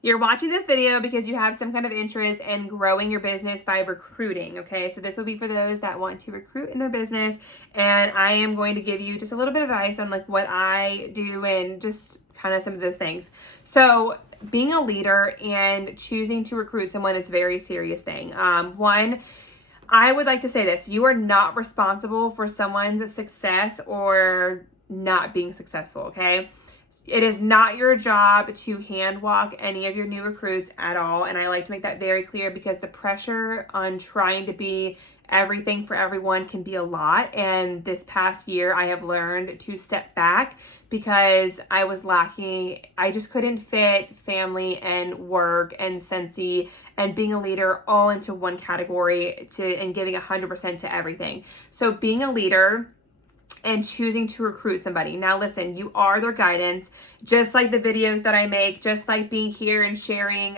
You're watching this video because you have some kind of interest in growing your business by recruiting, okay? So this will be for those that want to recruit in their business, and I am going to give you just a little bit of advice on like what I do and just kind of some of those things. So being a leader and choosing to recruit someone is a very serious thing. One, I would like to say this: you are not responsible for someone's success or not being successful, okay? It is not your job to hand walk any of your new recruits at all. And I like to make that very clear because the pressure on trying to be everything for everyone can be a lot. And this past year, I have learned to step back because I was lacking. I just couldn't fit family and work and Scentsy and being a leader all into one category and giving 100% to everything. So being a leader and choosing to recruit somebody. Now listen, you are their guidance, just like the videos that I make, just like being here and sharing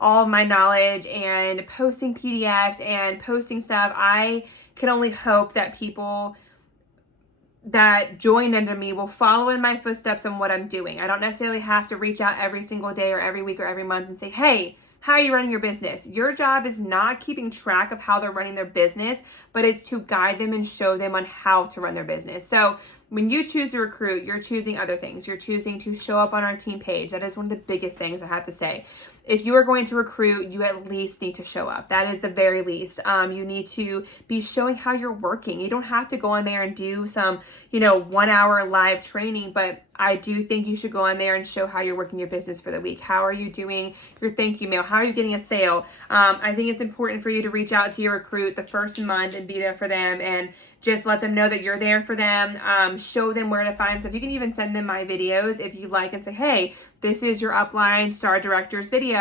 all of my knowledge and posting PDFs and posting stuff. I can only hope that people that join under me will follow in my footsteps on what I'm doing. I don't necessarily have to reach out every single day or every week or every month and say, hey, how are you running your business? Your job is not keeping track of how they're running their business, but it's to guide them and show them on how to run their business. So when you choose to recruit, you're choosing other things. You're choosing to show up on our team page. That is one of the biggest things I have to say. If you are going to recruit, you at least need to show up. That is the very least. You need to be showing how you're working. You don't have to go on there and do some, 1 hour live training, but I do think you should go on there and show how you're working your business for the week. How are you doing your thank you mail? How are you getting a sale? I think it's important for you to reach out to your recruit the first month and be there for them and just let them know that you're there for them. Show them where to find stuff. You can even send them my videos if you like and say, hey, this is your upline star director's video.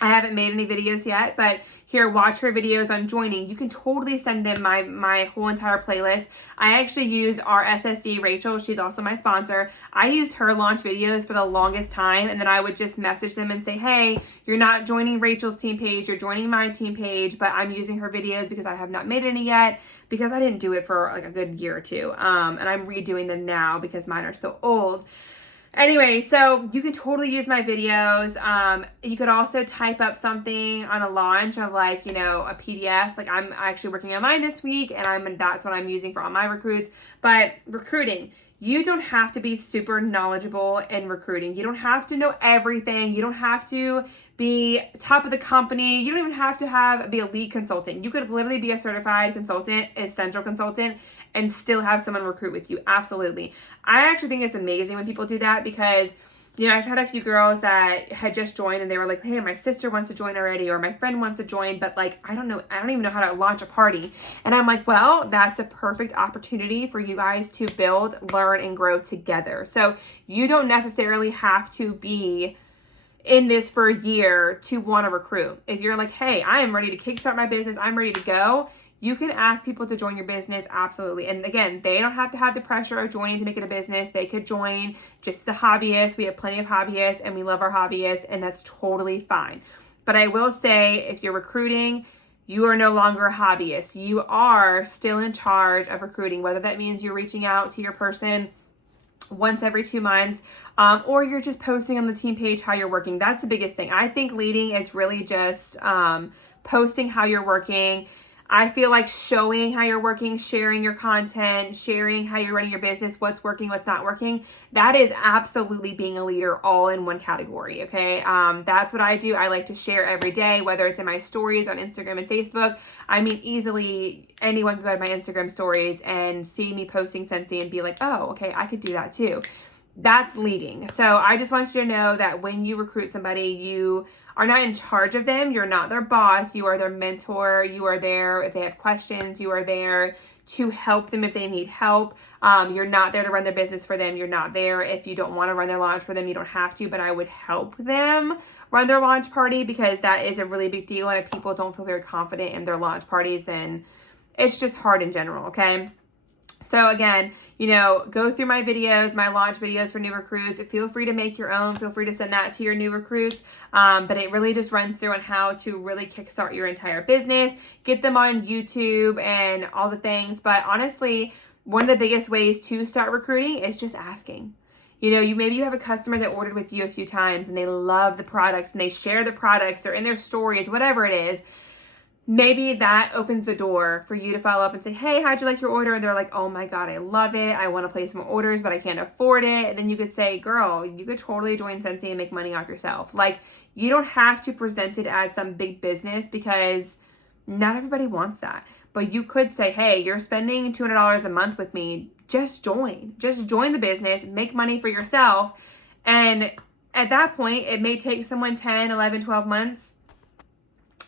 I haven't made any videos yet, but here, watch her videos on joining. You can totally send them my whole entire playlist. I actually use our SSD, Rachel. She's also my sponsor. I used her launch videos for the longest time, and then I would just message them and say, hey, you're not joining Rachel's team page, you're joining my team page, but I'm using her videos because I have not made any yet because I didn't do it for like a good year or two. And I'm redoing them now because mine are so old. Anyway, so you can totally use my videos. You could also type up something on a launch of like, a PDF. Like I'm actually working on mine this week and that's what I'm using for all my recruits. But recruiting, you don't have to be super knowledgeable in recruiting. You don't have to know everything. You don't have to be top of the company. You don't even have to be a lead consultant. You could literally be a certified consultant, essential consultant, and still have someone recruit with you. Absolutely. I actually think it's amazing when people do that because, I've had a few girls that had just joined and they were like, hey, my sister wants to join already, or my friend wants to join, but like, I don't even know how to launch a party. And I'm like, well, that's a perfect opportunity for you guys to build, learn, and grow together. So you don't necessarily have to be in this for a year to want to recruit. If you're like, hey, I am ready to kickstart my business, I'm ready to go, you can ask people to join your business, absolutely. And again, they don't have to have the pressure of joining to make it a business. They could join just the hobbyists. We have plenty of hobbyists and we love our hobbyists, and that's totally fine. But I will say, if you're recruiting, you are no longer a hobbyist. You are still in charge of recruiting, whether that means you're reaching out to your person once every 2 months, or you're just posting on the team page how you're working. That's the biggest thing. I think leading is really just posting how you're working. I feel like showing how you're working, sharing your content, sharing how you're running your business, what's working, what's not working, that is absolutely being a leader all in one category, okay? That's what I do. I like to share every day, whether it's in my stories on Instagram and Facebook. I mean, easily anyone can go to my Instagram stories and see me posting Scentsy and be like, oh, okay, I could do that too. That's leading. So I just want you to know that when you recruit somebody, you are not in charge of them. You're not their boss. You are their mentor. You are there if they have questions. You are there to help them if they need help. You're not there to run their business for them. You're not there if you don't want to run their launch for them. You don't have to, but I would help them run their launch party because that is a really big deal. And if people don't feel very confident in their launch parties, then it's just hard in general, okay? So again, go through my videos, my launch videos for new recruits. Feel free to make your own. Feel free to send that to your new recruits. But it really just runs through on how to really kickstart your entire business, get them on YouTube and all the things. But honestly, one of the biggest ways to start recruiting is just asking. You know, maybe you have a customer that ordered with you a few times and they love the products and they share the products or in their stories, whatever it is. Maybe that opens the door for you to follow up and say, hey, how'd you like your order? And they're like, oh my God, I love it. I want to place more orders, but I can't afford it. And then you could say, girl, you could totally join Scentsy and make money off yourself. Like, you don't have to present it as some big business because not everybody wants that. But you could say, hey, you're spending $200 a month with me. Just join the business, make money for yourself. And at that point, it may take someone 10, 11, 12 months,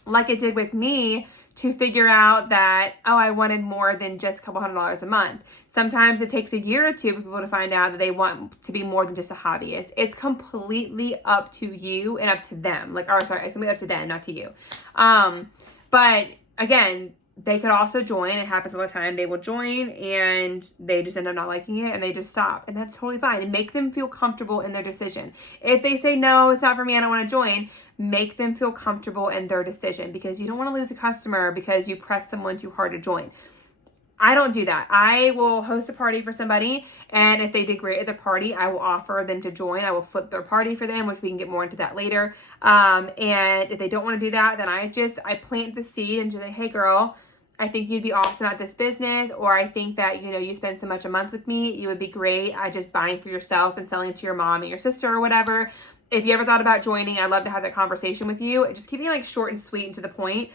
like it did with me, to figure out that, oh, I wanted more than just a couple $100s a month. Sometimes it takes a year or two for people to find out that they want to be more than just a hobbyist. It's completely up to you and up to them. It's gonna be up to them, not to you. But again, they could also join. It happens all the time. They will join and they just end up not liking it and they just stop. And that's totally fine. And make them feel comfortable in their decision. If they say, no, it's not for me, I don't want to join, make them feel comfortable in their decision, because you don't want to lose a customer because you press someone too hard to join. I don't do that. I will host a party for somebody, and if they did great at the party, I will offer them to join. I will flip their party for them, which we can get more into that later. And if they don't want to do that, then I plant the seed and just say, hey girl, I think you'd be awesome at this business, or I think that, you spend so much a month with me, you would be great at just buying for yourself and selling to your mom and your sister or whatever. If you ever thought about joining, I'd love to have that conversation with you. Just keeping it short and sweet and to the point.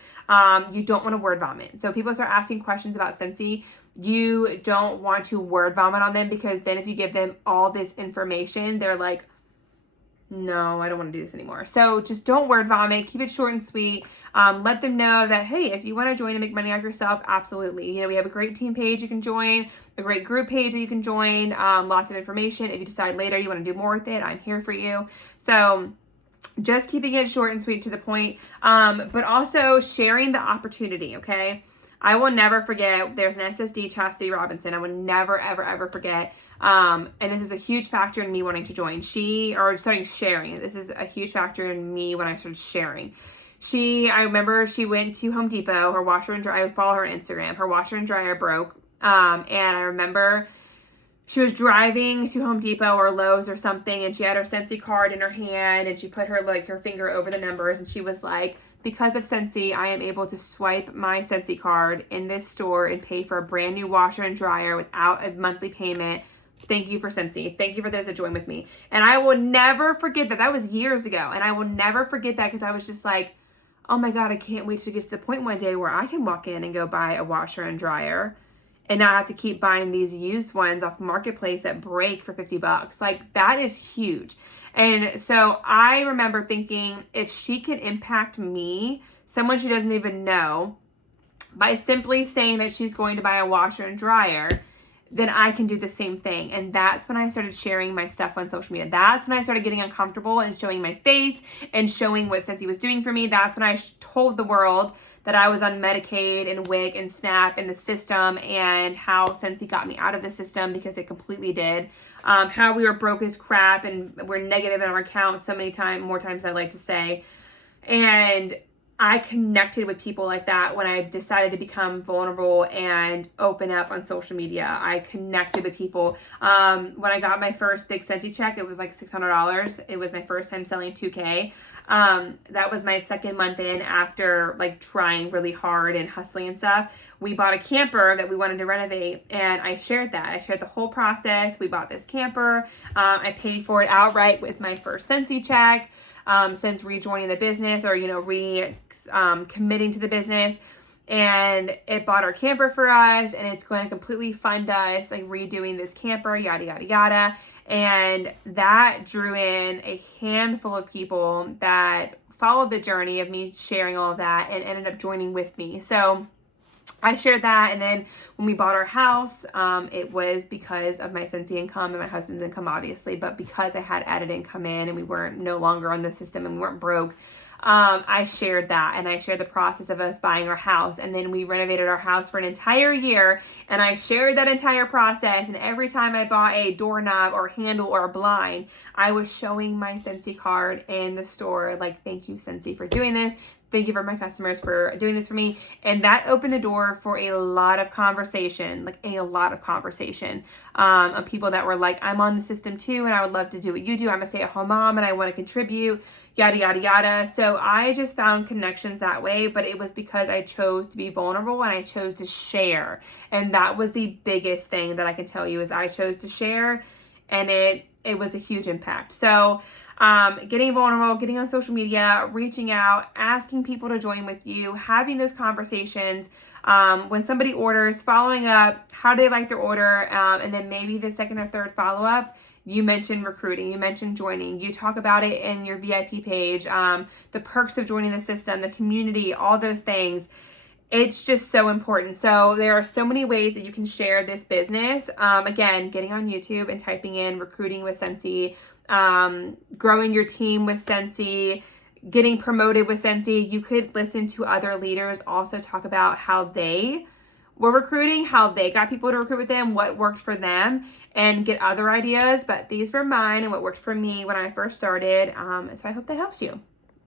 You don't want to word vomit. So people start asking questions about Scentsy, you don't want to word vomit on them, because then if you give them all this information, they're like, no, I don't want to do this anymore. So just don't word vomit. Keep it short and sweet. Let them know that, hey, if you want to join and make money off yourself, absolutely. We have a great team page you can join, a great group page that you can join, lots of information. If you decide later you want to do more with it, I'm here for you. So just keeping it short and sweet to the point, but also sharing the opportunity, okay? I will never forget, there's an SSD, Chastity Robinson. I would never, ever, ever forget. And this is a huge factor in me wanting to join. Starting sharing. This is a huge factor in me when I started sharing. I remember she went to Home Depot, her washer and dryer, I follow her on Instagram, her washer and dryer broke. And I remember she was driving to Home Depot or Lowe's or something, and she had her Scentsy card in her hand, and she put her finger over the numbers, and she was like, because of Scentsy, I am able to swipe my Scentsy card in this store and pay for a brand new washer and dryer without a monthly payment. Thank you for Scentsy. Thank you for those that joined with me. And I will never forget that. That was years ago. And I will never forget that, because I was just like, oh my God, I can't wait to get to the point one day where I can walk in and go buy a washer and dryer and not have to keep buying these used ones off Marketplace that break for $50. Like, that is huge. And so I remember thinking, if she can impact me, someone she doesn't even know, by simply saying that she's going to buy a washer and dryer, then I can do the same thing. And that's when I started sharing my stuff on social media. That's when I started getting uncomfortable and showing my face and showing what Scentsy was doing for me. That's when I told the world that I was on Medicaid and WIC and SNAP in the system, and how Scentsy got me out of the system, because it completely did. How we were broke as crap and we're negative in our account so many more times than I like to say. And I connected with people like that when I decided to become vulnerable and open up on social media. I connected with people. When I got my first big Scentsy check, it was like $600. It was my first time selling $2K. That was my second month in after trying really hard and hustling and stuff. We bought a camper that we wanted to renovate, and I shared that. I shared the whole process. We bought this camper. I paid for it outright with my first Scentsy check. Since rejoining the business, or committing to the business, and it bought our camper for us, and it's going to completely fund us redoing this camper, yada yada yada. And that drew in a handful of people that followed the journey of me sharing all of that and ended up joining with me. So I shared that. And then when we bought our house, it was because of my Scentsy income and my husband's income, obviously, but because I had added income in and we weren't no longer on the system and we weren't broke, I shared that, and I shared the process of us buying our house. And then we renovated our house for an entire year, and I shared that entire process. And every time I bought a doorknob or handle or a blind, I was showing my Scentsy card in the store, thank you, Scentsy, for doing this. Thank you for my customers for doing this for me. And that opened the door for a lot of conversations conversation, like a lot of conversation, of people that were like, I'm on the system too, and I would love to do what you do. I'm a stay-at-home mom and I want to contribute, yada, yada, yada. So I just found connections that way, but it was because I chose to be vulnerable and I chose to share. And that was the biggest thing that I can tell you, is I chose to share, and it was a huge impact. So getting vulnerable, getting on social media, reaching out, asking people to join with you, having those conversations, when somebody orders, following up, how do they like their order, and then maybe the second or third follow-up, you mentioned recruiting, you mentioned joining, you talk about it in your VIP page, the perks of joining the system, the community, all those things. It's just so important. So there are so many ways that you can share this business. Again, getting on YouTube and typing in recruiting with Scentsy, growing your team with Scentsy, getting promoted with Scentsy. You could listen to other leaders also talk about how they were recruiting, how they got people to recruit with them, what worked for them, and get other ideas. But these were mine and what worked for me when I first started. So I hope that helps you.